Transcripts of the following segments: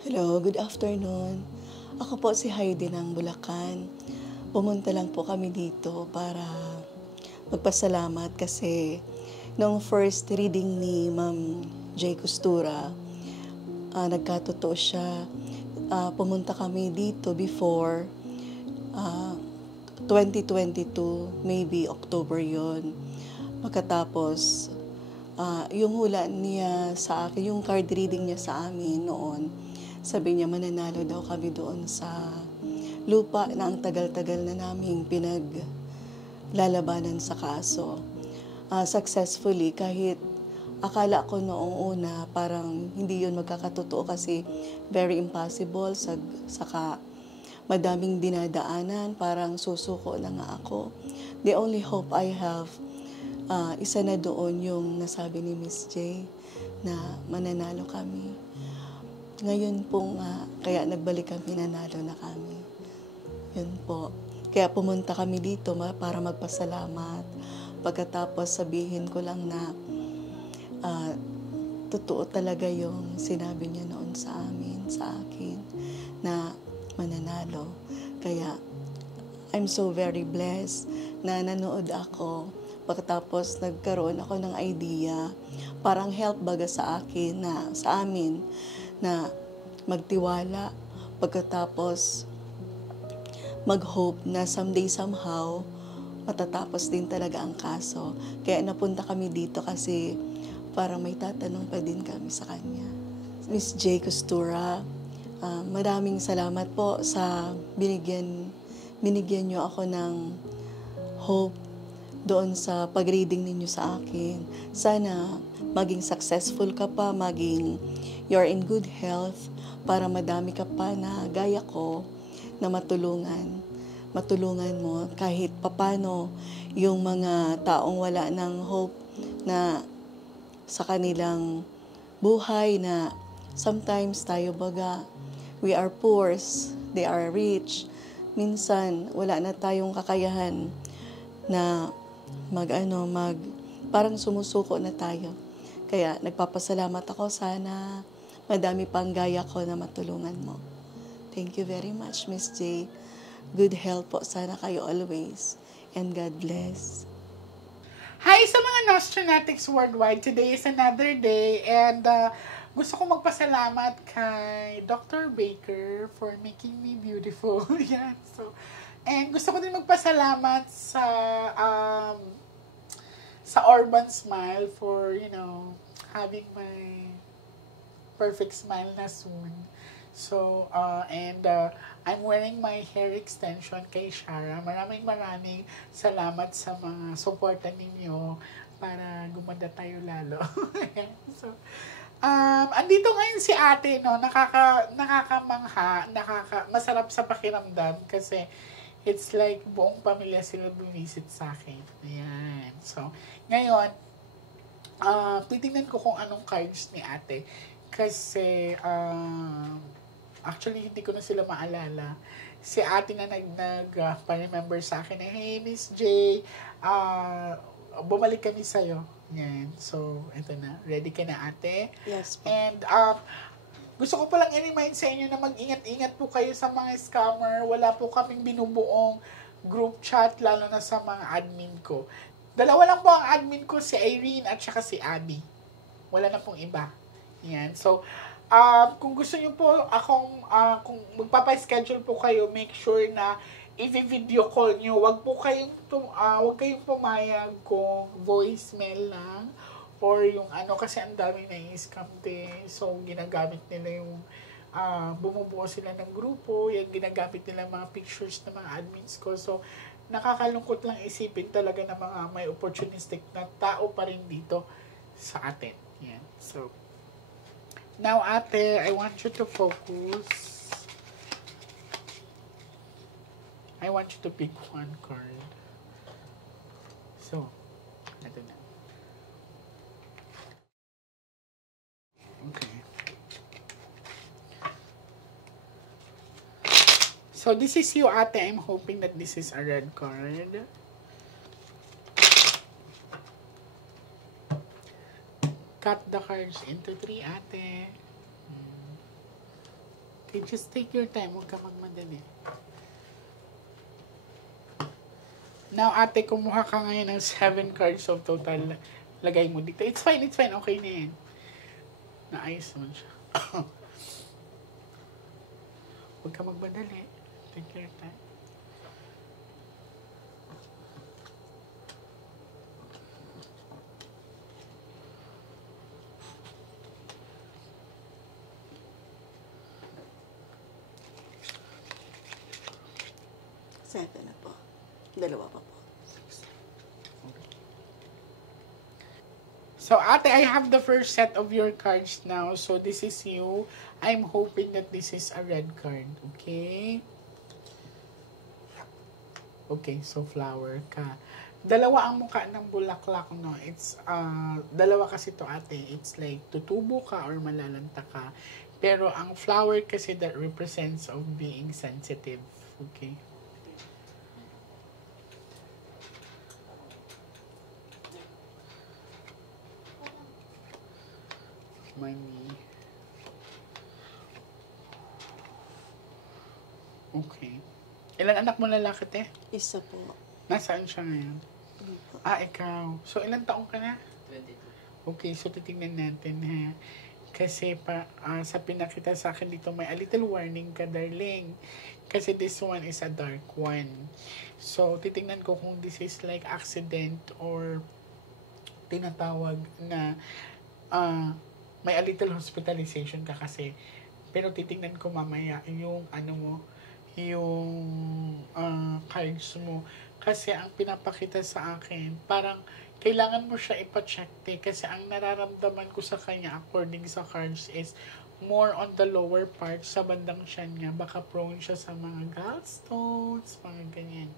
Hello, good afternoon. Ako po si Heidi ng Bulacan. Pumunta lang po kami dito para magpasalamat kasi nung first reading ni Ma'am J. Costura, nagkatotoo siya. Pumunta kami dito before ah, 2022, maybe October yon. Pagkatapos, yung hula niya sa akin, yung card reading niya sa amin noon, sabi niya mananalo daw kami doon sa lupa na ang tagal-tagal na naming pinaglalabanan sa kaso. Successfully, kahit akala ko noong una parang hindi yun magkakatotoo kasi very impossible, saka madaming dinadaanan, parang susuko na nga ako. The only hope I have, isa na doon yung nasabi ni Miss J na mananalo kami. Ngayon po nga, kaya nagbalik kami, nanalo na kami. Yun po. Kaya pumunta kami dito para magpasalamat. Pagkatapos sabihin ko lang na totoo talaga yung sinabi niya noon sa amin, sa akin, na mananalo. Kaya I'm so very blessed na nanood ako. Pagkatapos nagkaroon ako ng idea, parang help baga sa akin na sa amin na magtiwala, pagkatapos mag-hope na someday somehow matatapos din talaga ang kaso. Kaya napunta kami dito kasi parang may tatanong pa din kami sa kanya. Miss J. Costura, maraming salamat po sa binigyan niyo ako ng hope doon sa pag-reading ninyo sa akin. Sana maging successful ka pa, maging you're in good health para madami ka pa na gaya ko na matulungan mo kahit papano yung mga taong wala ng hope na sa kanilang buhay, na sometimes tayo baga, we are poor, they are rich. Minsan wala na tayong kakayahan na parang sumusuko na tayo. Kaya nagpapasalamat ako, sana madami pang gaya ko na matulungan mo. Thank you very much, Miss J. Good health po sana kayo always. And God bless. Hi sa mga Nostronatics worldwide. Today is another day and gusto ko magpasalamat kay Dr. Baker for making me beautiful. Yan. So, and gusto ko din magpasalamat sa Urban Smile for, having my perfect smile na soon. So, I'm wearing my hair extension kay Shara. Maraming salamat sa mga suporta ninyo para gumanda tayo lalo. So, andito ngayon si ate, no? Nakakamangha, masarap sa pakiramdam kasi it's like buong pamilya sila bumisit sa akin. Ayan. So, ngayon, titingnan ko kung anong cards ni ate. Kasi, actually, hindi ko na sila maalala. Si ate na pa-remember sa akin na, hey, Miss J, bumalik kami sa'yo. Yan. So, ito na. Ready ka na, ate? Yes po. And, gusto ko palang i-remind sa inyo na mag-ingat-ingat po kayo sa mga scammer. Wala po kaming binubuong group chat, lalo na sa mga admin ko. Dalawa lang po ang admin ko, si Irene at saka si Abby. Wala na pong iba. Yan. So, kung gusto niyo po kung magpapa-schedule po kayo, make sure na i-video call niyo. Wag kayong pumayag kung voicemail lang or yung kasi ang daming na-scam din. So, ginagamit nila yung bumubuo sila ng grupo, yung ginagamit nila mga pictures ng mga admins ko. So, nakakalungkot lang isipin talaga na mga may opportunistic na tao pa rin dito sa atin. Yan. So, now, ate, I want you to focus. I want you to pick one card. So, ito na. Okay. So, this is you, ate. I'm hoping that this is a red card. Cut the cards into 3, ate. Okay, just take your time. Huwag ka magmadali. Now, ate, kumuha ka ngayon ng 7 cards of total. Lagay mo dito. It's fine, it's fine. Okay na yan. Naayos naman siya. Huwag ka magmadali. Take your time. Seven na po. Dalawa pa po. So, ate, I have the first set of your cards now. So, this is you. I'm hoping that this is a red card. Okay? Okay, so flower ka. Dalawa ang mukha ng bulaklak, no? It's, dalawa kasi to, ate. It's like, tutubo ka or malalanta ka. Pero, ang flower kasi that represents of being sensitive. Okay? Money. Okay. Ilan anak mo lalaki, te? Isa po. Nasaan siya ngayon? Ikaw. So, ilan taong ka na? 22. Okay, so titingnan natin, ha? Kasi sa pinakita sa akin dito, may a little warning ka, darling. Kasi this one is a dark one. So, titingnan ko kung this is like accident or tinatawag na may a little hospitalization ka kasi. Pero titingnan ko mamaya yung yung cards mo. Kasi ang pinapakita sa akin, parang kailangan mo siya ipa-check kasi ang nararamdaman ko sa kanya according sa cards is more on the lower part sa bandang tiyan niya. Baka prone siya sa mga gallstones, mga ganyan.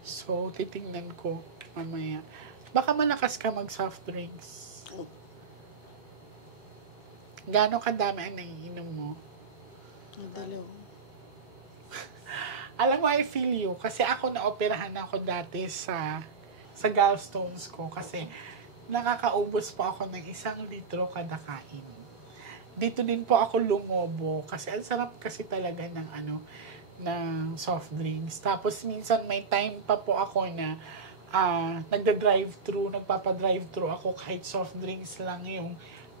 So, titingnan ko mamaya. Baka malakas ka mag-soft drinks. Gaano kadami ang naiinom mo? Dalawa. Alam mo, I feel you. Kasi ako naoperahan ako dati sa gallstones ko. Kasi nakakaubos po ako ng 1 litro kada kain. Dito din po ako lumobo. Kasi ang sarap kasi talaga ng soft drinks. Tapos minsan may time pa po ako na nagpa-drive-thru ako kahit soft drinks lang yung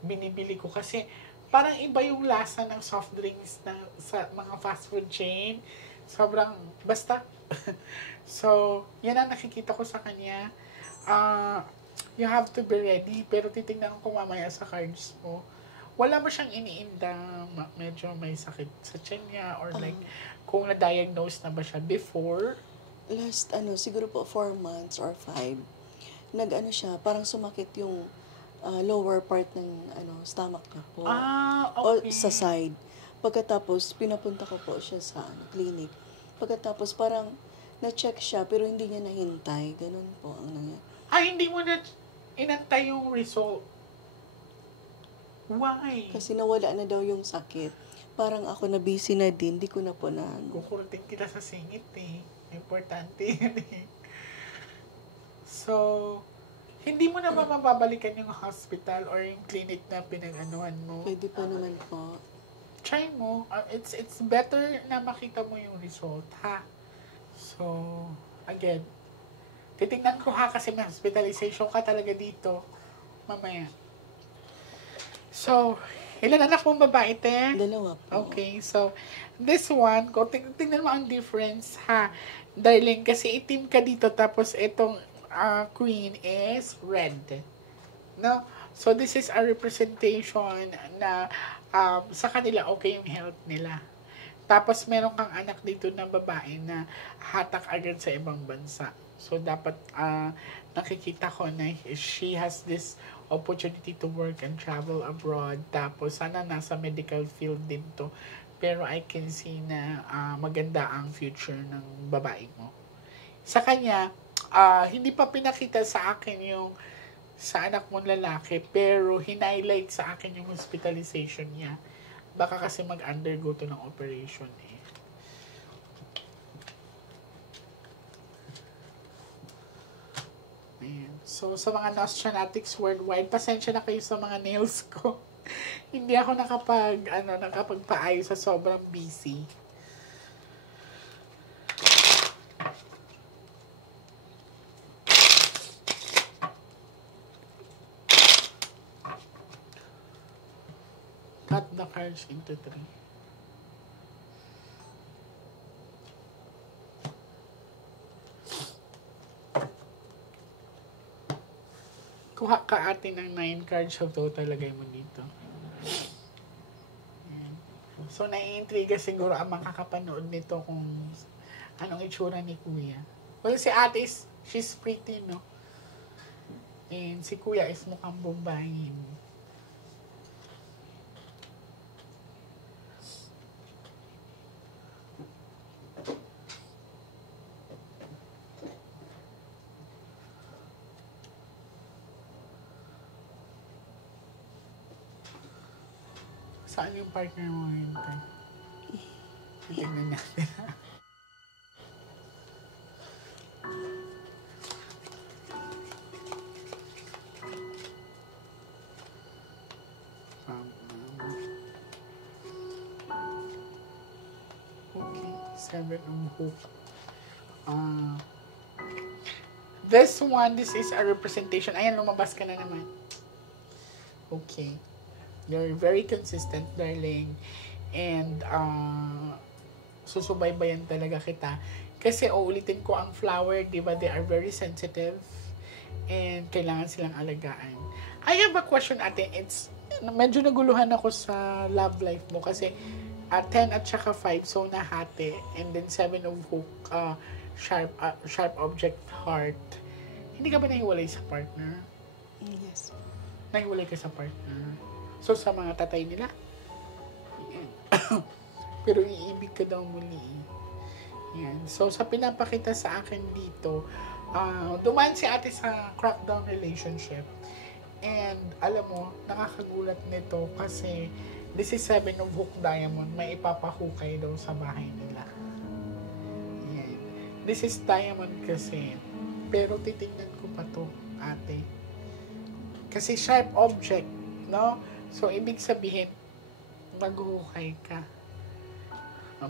binibili ko. Kasi parang iba yung lasa ng soft drinks sa mga fast food chain. Sobrang, basta. So, yan ang nakikita ko sa kanya. You have to be ready. Pero titignan ko mamaya sa cards mo. Wala mo siyang iniinda, medyo may sakit sa tiyan niya or like, kung na-diagnose na ba siya before? Last, siguro po 4 months or 5. Siya, parang sumakit yung lower part ng stomach niya po. Okay. O sa side. Pagkatapos, pinapunta ko po siya sa clinic. Pagkatapos, parang na-check siya, pero hindi niya nahintay. Ganun po ang nangyari. Hindi mo na inantay yung result. Why? Kasi nawala na daw yung sakit. Parang ako na busy na din, di ko na po na Kukurating kita sa singit eh. Importante yan eh. So, hindi mo na ba mababalikan yung hospital or yung clinic na pinag-anuhan mo? Pwede pa naman po. Try mo. It's better na makita mo yung result, ha? So, again, titingnan ko ha kasi may hospitalization ka talaga dito. Mamaya. So, ilan anak mong babae, te? 2 po. Okay, so, this one, tingnan mo ang difference, ha? Darling, kasi itim ka dito, tapos itong queen is red. No? So, this is a representation na sa kanila, okay yung health nila. Tapos, meron kang anak dito na babae na hatak agad sa ibang bansa. So, dapat nakikita ko na she has this opportunity to work and travel abroad. Tapos, sana nasa medical field din to. Pero I can see na maganda ang future ng babae mo. Sa kanya, hindi pa pinakita sa akin yung sa anak mong lalaki, pero hinighlight sa akin yung hospitalization niya. Baka kasi mag-undergo to ng operation eh. Ayan. So, sa mga Nostranatics worldwide, pasensya na kayo sa mga nails ko. Hindi ako nakapagpaayos sa sobrang busy. Cut the cards into 3. Kuha ka ate ng 9 cards of total, lagay mo dito. Ayan. So, naiintriga siguro ang makakapanood nito kung anong itsura ni Kuya. Well, si ate she's pretty, no? And si Kuya is mukhang bombahin. Saan yung partner mo ngayon, Tay? Tingnan natin. Okay, 7 of hook. This one, this is a representation. Ayan, lumabas ka na naman. Okay. You're very consistent, darling. And, susubaybayan talaga kita. Kasi, uulitin ko ang flower, di ba? They are very sensitive. And, kailangan silang alagaan. I have a question, ate. Medyo naguluhan ako sa love life mo. Kasi, 10 at saka 5, so nahati. And then, 7 of hook, sharp object heart. Hindi ka ba nahiwalay sa partner? Yes. Nahiwalay ka sa partner. So, sa mga tatay nila. Pero iibig ka daw muli. Yan. So, sa pinapakita sa akin dito, dumaan si ate sa crackdown relationship. And, alam mo, nakakagulat nito kasi this is 7 of hook diamond. May ipapahukay daw sa bahay nila. Yan. This is diamond kasi. Pero titingnan ko pa to, ate. Kasi sharp object, no? So, ibig sabihin, maghuhukay ka.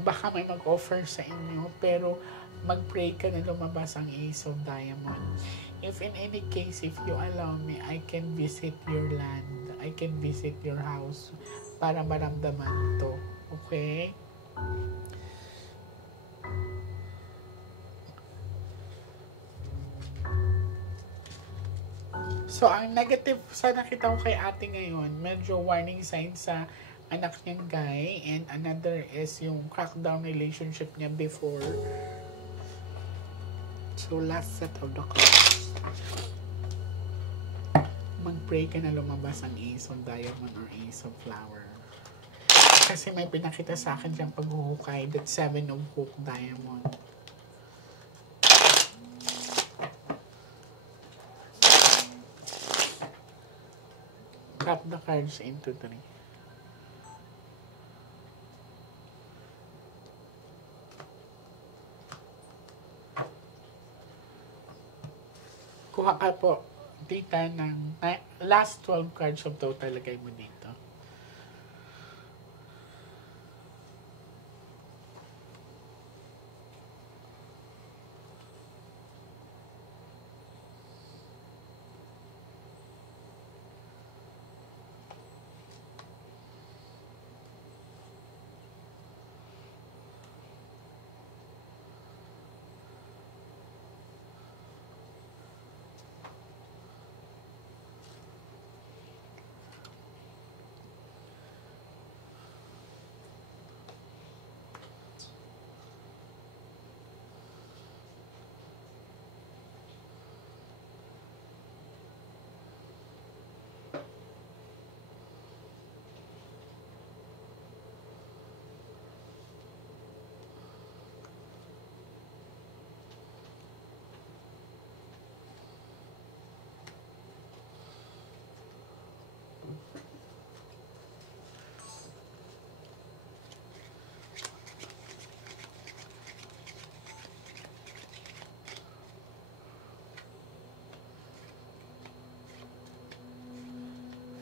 Baka may mag-offer sa inyo, pero mag-pray ka na lumabas ang Ace of Diamond. If in any case, if you allow me, I can visit your land. I can visit your house para maramdaman to. Okay? So, ang negative sa nakita ko kay ate ngayon, medyo warning sign sa anak niyang guy, and another is yung crackdown relationship niya before. So, last set of the cards. Mag-pray ka na lumabas ang Ace of Diamond or Ace of Flower. Kasi may pinakita sa akin siyang paghuhukay, that 7 of hook diamond. Cut the cards into 3. Kuha ka po, tita, ng last 12 cards of total, lagay mo dito.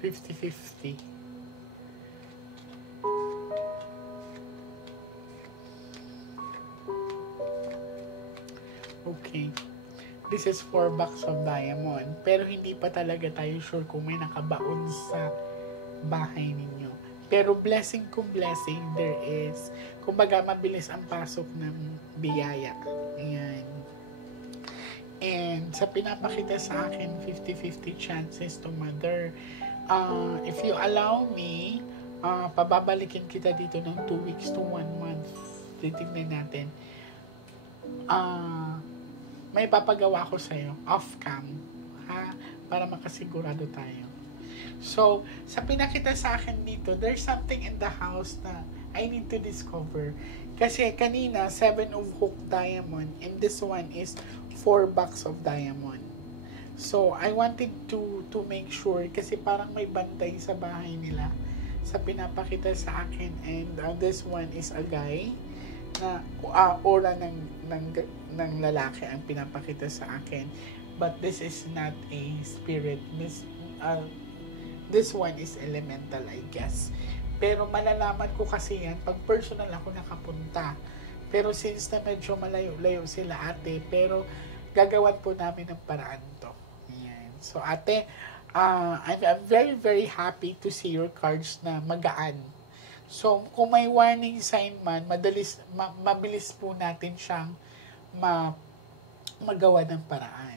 $50-50. Okay. This is 4 bucks of diamond. Pero hindi pa talaga tayo sure kung may nakabaon sa bahay ninyo. Pero blessing kung blessing, there is. Kumbaga, mabilis ang pasok ng biyaya. Ayan. And sa pinapakita sa akin, 50-50 chances to mother. If you allow me, pababalikin kita dito ng 2 weeks to 1 month. Titignan natin. May papagawa ko sa'yo, off-cam. Ha? Para makasigurado tayo. So, sa pinakita sa akin dito, there's something in the house na I need to discover. Kasi kanina, 7 of hooked diamond, and this one is 4 bucks of diamond. So, I wanted to make sure, kasi parang may bantay sa bahay nila sa pinapakita sa akin, and this one is a guy na aura ng lalaki ang pinapakita sa akin. But this is not a spirit. This one is elemental, I guess. Pero malalaman ko kasi yan pag personal ako nakapunta. Pero since na medyo malayo-layo sila ate, pero gagawan po namin ng paraan to. Yan. So ate, I'm very very happy to see your cards na magaan. So kung may warning sign man, mabilis po natin siyang magawa ng paraan.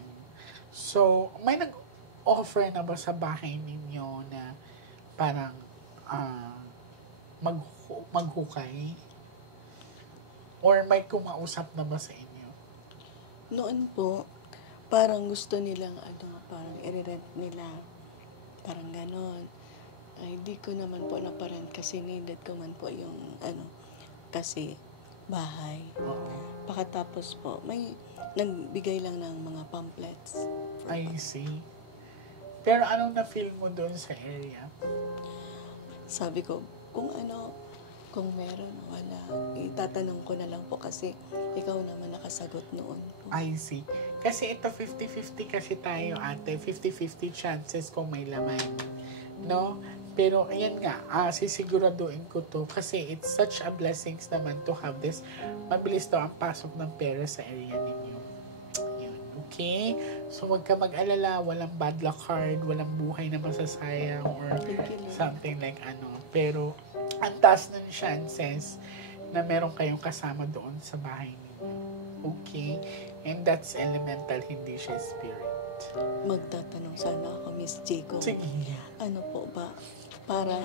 So may nag-offer na ba sa bahay ninyo na parang maghukay? Or may kumausap na ba sa inyo? Noon po, parang gusto nilang, parang i-rent nila. Parang ganon. Ay, di ko naman po naparent kasi needed ko man po yung, kasi bahay. Okay. Pakatapos po, may nagbigay lang ng mga pamphlets. I see. Pero anong na-feel mo doon sa area? Sabi ko, kung meron, wala. Itatanong ko na lang po kasi ikaw naman nakasagot noon po. I see. Kasi ito 50-50 kasi tayo ate. 50-50 chances kung may laman. No? Pero ayan nga, sisiguraduhin ko to kasi it's such a blessings naman to have this. Mabilis to ang pasok ng pera sa area ninyo. Yun. Okay? So wag ka mag-alala, walang bad luck card, walang buhay na masasayang or something like Pero ang taas ng chances na meron kayong kasama doon sa bahay ninyo. Okay? And that's elemental, hindi siya spirit. Magtatanong sana ako, Miss J, kung Sige. ano po ba, parang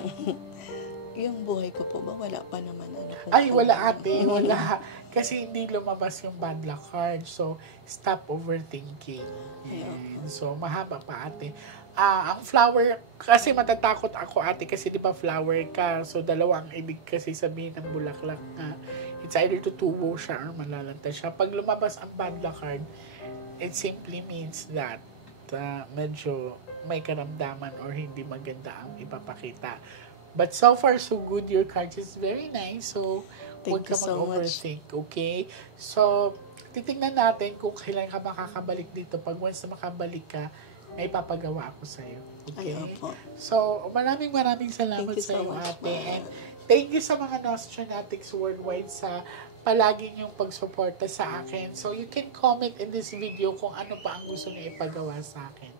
yung buhay ko po ba, wala pa naman Ay, wala ate, wala. Kasi hindi lumabas yung bad luck card. So, stop overthinking. Yan. So, mahaba pa ate. Ang flower, kasi matatakot ako ate kasi di ba flower ka. So, dalawang ibig kasi sabihin ng bulaklak na it's either tutubo siya or malalanta siya. Pag lumabas ang bad luck card, it simply means that medyo may karamdaman or hindi maganda ang ipapakita. But so far, so good. Your card is very nice. So, huwag ka mag-overthink. Okay? So, titignan natin kung kailan ka makakabalik dito. Pag once na makabalik ka, may papagawa ako sa'yo. Okay? So, maraming salamat sa iyo, ate. And thank you sa mga Nostranatics worldwide sa palagi niyong pagsuporta sa akin. So, you can comment in this video kung ano pa ang gusto niyo ipagawa sa akin.